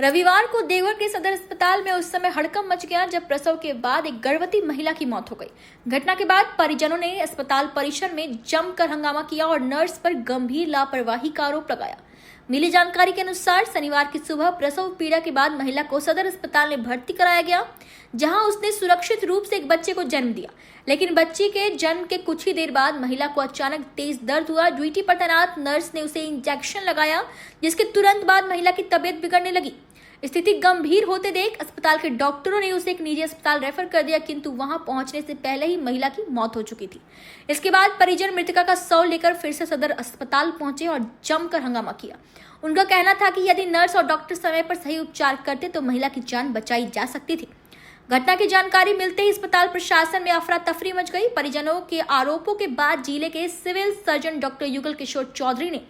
रविवार को देवघर के सदर अस्पताल में उस समय हड़कंप मच गया जब प्रसव के बाद एक गर्भवती महिला की मौत हो गई। घटना के बाद परिजनों ने अस्पताल परिसर में जमकर हंगामा किया और नर्स पर गंभीर लापरवाही का आरोप लगाया। मिली जानकारी के अनुसार शनिवार की सुबह प्रसव पीड़ा के बाद महिला को सदर अस्पताल में भर्ती कराया गया, जहां उसने सुरक्षित रूप से एक बच्चे को जन्म दिया। लेकिन बच्चे के जन्म के कुछ ही देर बाद महिला को अचानक तेज दर्द हुआ। ड्यूटी पर तैनात नर्स ने उसे इंजेक्शन लगाया, जिसके तुरंत बाद महिला की तबीयत बिगड़ने लगी। स्थिति गंभीर होते देख अस्पताल के डॉक्टरों ने उसे एक निजी अस्पताल रेफर कर दिया, किंतु वहां पहुंचने से पहले ही महिला की मौत हो चुकी थी। इसके बाद परिजन मृतका का शव लेकर फिर से सदर अस्पताल पहुंचे और जमकर हंगामा किया। उनका कहना था कि यदि नर्स और डॉक्टर समय पर सही उपचार करते तो महिला की जान बचाई जा सकती थी। घटना की जानकारी मिलते ही अस्पताल प्रशासन में अफरा तफरी मच गई। परिजनों के आरोपों के बाद जिले के civil surgeon doctor Yugal Kishore Chaudhary ने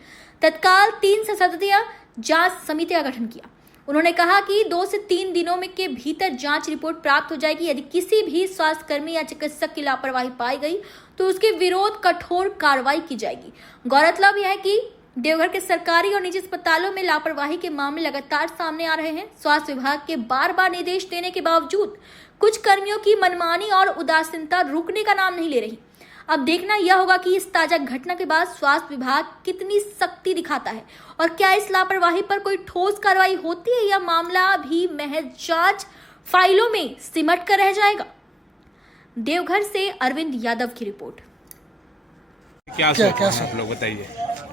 तत्काल 3 सदस्यीय जांच समिति का गठन किया। उन्होंने कहा कि 2 से 3 दिनों में के भीतर जांच रिपोर्ट प्राप्त हो जाएगी। यदि किसी भी स्वास्थ्यकर्मी या चिकित्सक की लापरवाही पाई गई तो उसके विरोध कठोर कार्रवाई की जाएगी। गौरतलब यह है कि देवघर के सरकारी और निजी अस्पतालों में लापरवाही के मामले लगातार सामने आ रहे हैं। स्वास्थ्य विभाग के बार-बार निर्देश देने के बावजूद कुछ कर्मियों की मनमानी और उदासीनता रुकने का नाम नहीं ले रही। अब देखना यह होगा कि इस ताजा घटना के बाद स्वास्थ्य विभाग कितनी सख्ती दिखाता है और क्या इस लापरवाही पर कोई ठोस कार्रवाई होती है या मामला भी महज जांच फाइलों में सिमट कर रह जाएगा। देवघर से अरविंद यादव की रिपोर्ट। क्या आप लोग बताइए।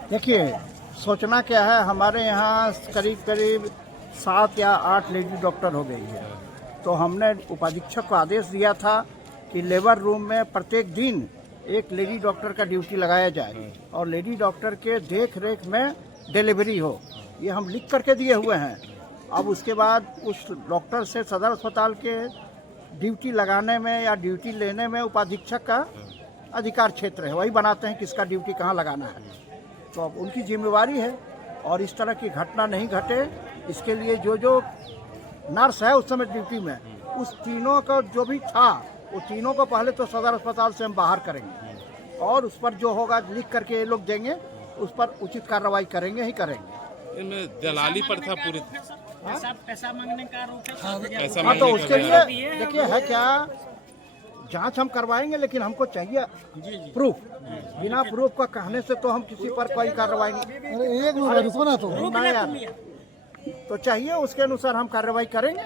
देखिए, सोचना क्या है, हमारे यहाँ करीब 7 या 8 लेडी डॉक्टर हो गई है। तो हमने उपाधीक्षक को आदेश दिया था कि लेबर रूम में प्रत्येक दिन एक लेडी डॉक्टर का ड्यूटी लगाया जाए और लेडी डॉक्टर के देख रेख में डिलीवरी हो। ये हम लिख करके दिए हुए हैं। अब उसके बाद उस डॉक्टर से सदर अस्पताल के ड्यूटी लगाने में या ड्यूटी लेने में उपाधीक्षक का अधिकार क्षेत्र है, वही बनाते हैं किसका ड्यूटी कहाँ लगाना है। तो अब उनकी जिम्मेवारी है और इस तरह की घटना नहीं घटे, इसके लिए जो नर्स है उस समय ड्यूटी में, उस तीनों का जो भी था वो तीनों को पहले तो सदर अस्पताल से हम बाहर करेंगे और उस पर जो होगा लिख करके ये लोग देंगे, उस पर उचित कार्रवाई करेंगे ही करेंगे। इनमें दलाली पर था पूरी पैसा मांगने का आरोप है। ऐसा हाँ, तो उसके लिए देखिए है क्या, जांच हम करवाएंगे लेकिन हमको चाहिए प्रूफ। बिना प्रूफ का कहने से तो हम किसी पर कोई कार्रवाई नहीं यार, तो चाहिए उसके अनुसार हम कार्रवाई करेंगे।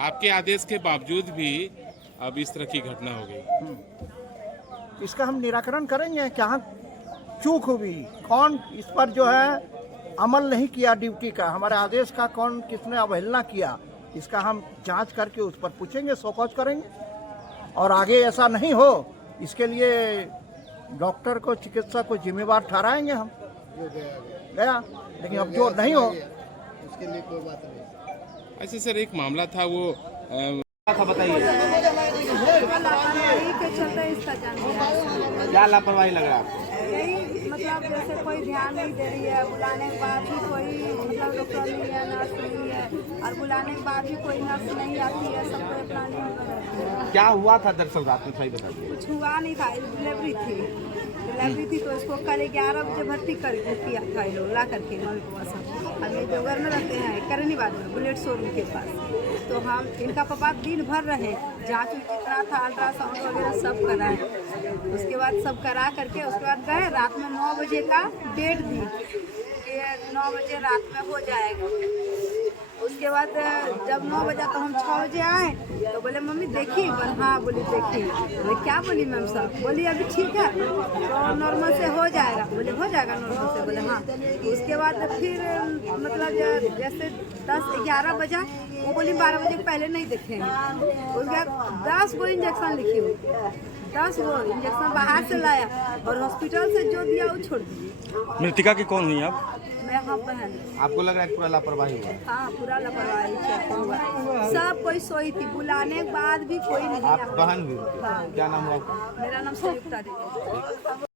आपके आदेश के बावजूद भी अब इस तरह की घटना हो गई। इसका हम निराकरण करेंगे। क्या चूक हुई, कौन इस पर जो है अमल नहीं किया ड्यूटी का, हमारे आदेश का कौन किसने अवहेलना किया, इसका हम जांच करके उस पर पूछेंगे, शोकौज करेंगे और आगे ऐसा नहीं हो इसके लिए डॉक्टर को, चिकित्सक को जिम्मेवार ठहराएंगे हम। गया, लेकिन अब जो नहीं हो उसके लिए कोई बात नहीं। ऐसे सर एक मामला था वो बताइए क्या लापरवाही लग रहा है आपको? यही मतलब जैसे कोई ध्यान नहीं दे रही है, बुलाने के बाद भी कोई मतलब डॉक्टर नहीं है, नर्स नहीं है और बुलाने के बाद भी कोई नर्स नहीं आती है, सब कोई अपना नहीं। क्या हुआ था दरअसल रात में, सही बताइए। कुछ हुआ नहीं था, डिलीवरी थी तो इसको कल 11 बजे भर्ती कर किया था ये लोग ला करके। हम ये देवघर में रहते हैं करनी बाद में बुलेट शोरूम के पास। तो हम इनका पापा दिन भर रहे, जाँच जितना था अल्ट्रासाउंड वगैरह सब कराए। उसके बाद सब करा करके उसके बाद गए, रात में 9 बजे का डेट दी कि 9 बजे रात में हो जाएगा। उसके बाद जब 9 बजा तो हम 6 बजे आए तो बोले मम्मी देखी, बोले हाँ, बोली देखी। बोले क्या बोली मैम साहब, बोली अभी ठीक है तो नॉर्मल से हो जाएगा। बोले हो जाएगा नॉर्मल से, बोले हाँ। उसके बाद फिर मतलब जैसे 10-11 बजा, वो बोली 12 बजे पहले नहीं देखेंगे। उसके बाद 10 गो इंजेक्शन लिखी हुई, 10 गो इंजेक्शन बाहर से लाया और हॉस्पिटल से जो दिया वो छोड़ दिए। मृतिका की कौन हुई आप? मैं हाँ बहन। आपको लग रहा है पूरा लापरवाही हुआ? हाँ, पूरा लापरवाही हुआ। सब कोई सोई थी, बुलाने के बाद भी कोई नहीं। आप बहन भी? हाँ। क्या नाम है? मेरा नाम संयुक्ता देवी।